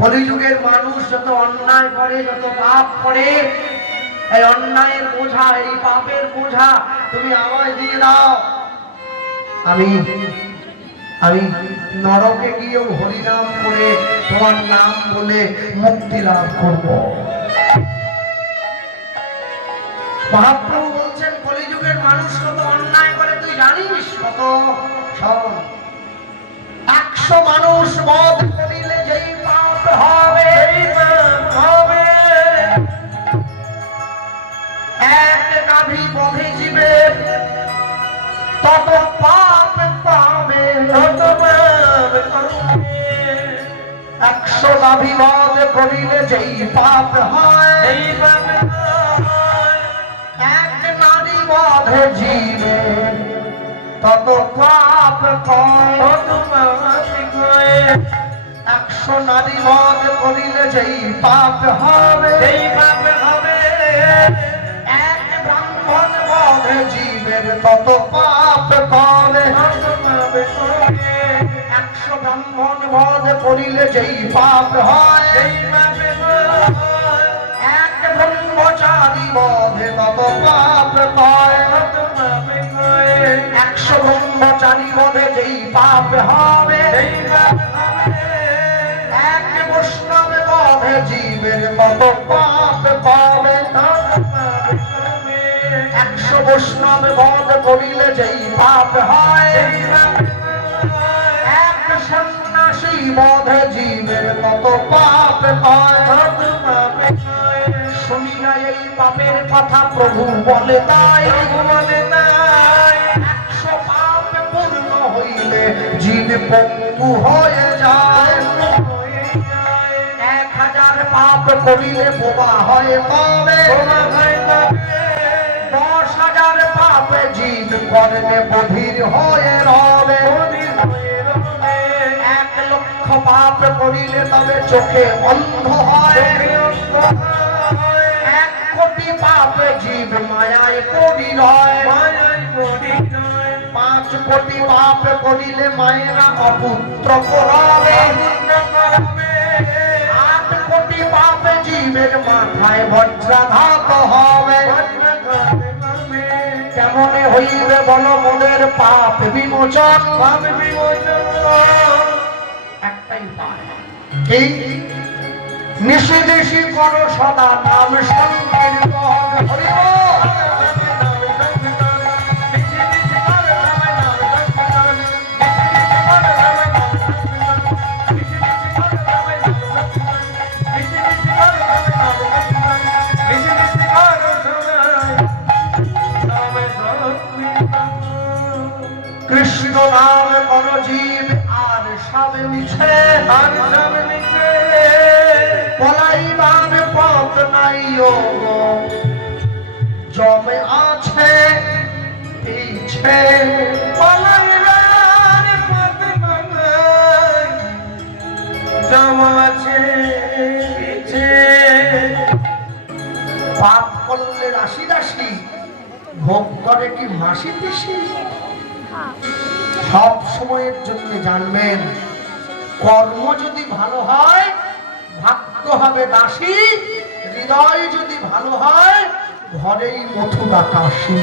কলিযুগের মানুষ যত অন্যায় করে, যত পাপ করে, এই অন্যায়ের বোঝা, এই পাপের বোঝা তুমি আমায় দিয়ে দাও। আমি আমি নরকে গিয়েও হরিনাম করে তোমার নাম বলে মুক্তি লাভ করব। মহাপ্রভু বলছেন কলিযুগের মানুষ কত অন্যায় করে তুই জানিস কত? শোন, 100 মানুষ বধ করিলে যেই পাপ হবে, এক নাভি বধে জীবের তত পাপ পাবে, 100 নাভি বধ করিলে যেই পাপ হয়, এক নারী বধে জীবের তত পাপ কয়, 100 নারী বধ করিলে যেই পাপ হবে, এক ব্রাহ্মণ বধে জীবের তত পাপ করে, 100 ব্রাহ্মণ বধ করিলে যেই পাপ হয়, এক ব্রহ্মচারী বধে তত পাপ কয়, 100 ব্রহ্মচারী বধে যেই পাপ হবে, এক বৈষ্ণব বধে জীবের তত পাপ পাবে, 100 বৈষ্ণব বধ করিলে যেই পাপ হয়, এক সন্ন্যাসী বধে জীবের তত পাপ পায়। শুনিয়া এই পাপের কথা প্রভু বলে তাই, 100 পাপ পূর্ণ হইলে জীব পঙ্গু হয়ে যায়, 1000 পাপ করিলে বোবা হয় কবে, 10,000 পাপে জীব কর্মে বধির হয়ে রবে, 1 লক্ষ পাপ করিলে তবে চোখে অন্ধ হয়, 1 কোটি পাপে জীব মায়ায় পড়ি রয়, 5 কোটি পাপ করিলে মায়েরা অপুত্র করাবে, 8 কোটি পাপে জীবের মাথায় বজ্রাঘাত হবে, কেমনে হইবে বল মনের পাপ বিমোচন? একটাই পায় কি? নিশি নিশি করো সদা নাম সংকীর্তন, হরি বল। কৃষ্ণ নাম কর জীব আর সব মিছে, পলাইবার পথ নাই ও জমে আছে পিছে, পলাইবার পথ নাই জমে আছে পিছে। পাপ করলে রাশি রাশি, ভোগ করে কি মাসি পিসি। সব সময়ের জন্য জানবেন, কর্ম যদি ভালো হয় ভাগ্য হবে দাসী, হৃদয় যদি ভালো হয় ঘরেই মথুরা কাশী।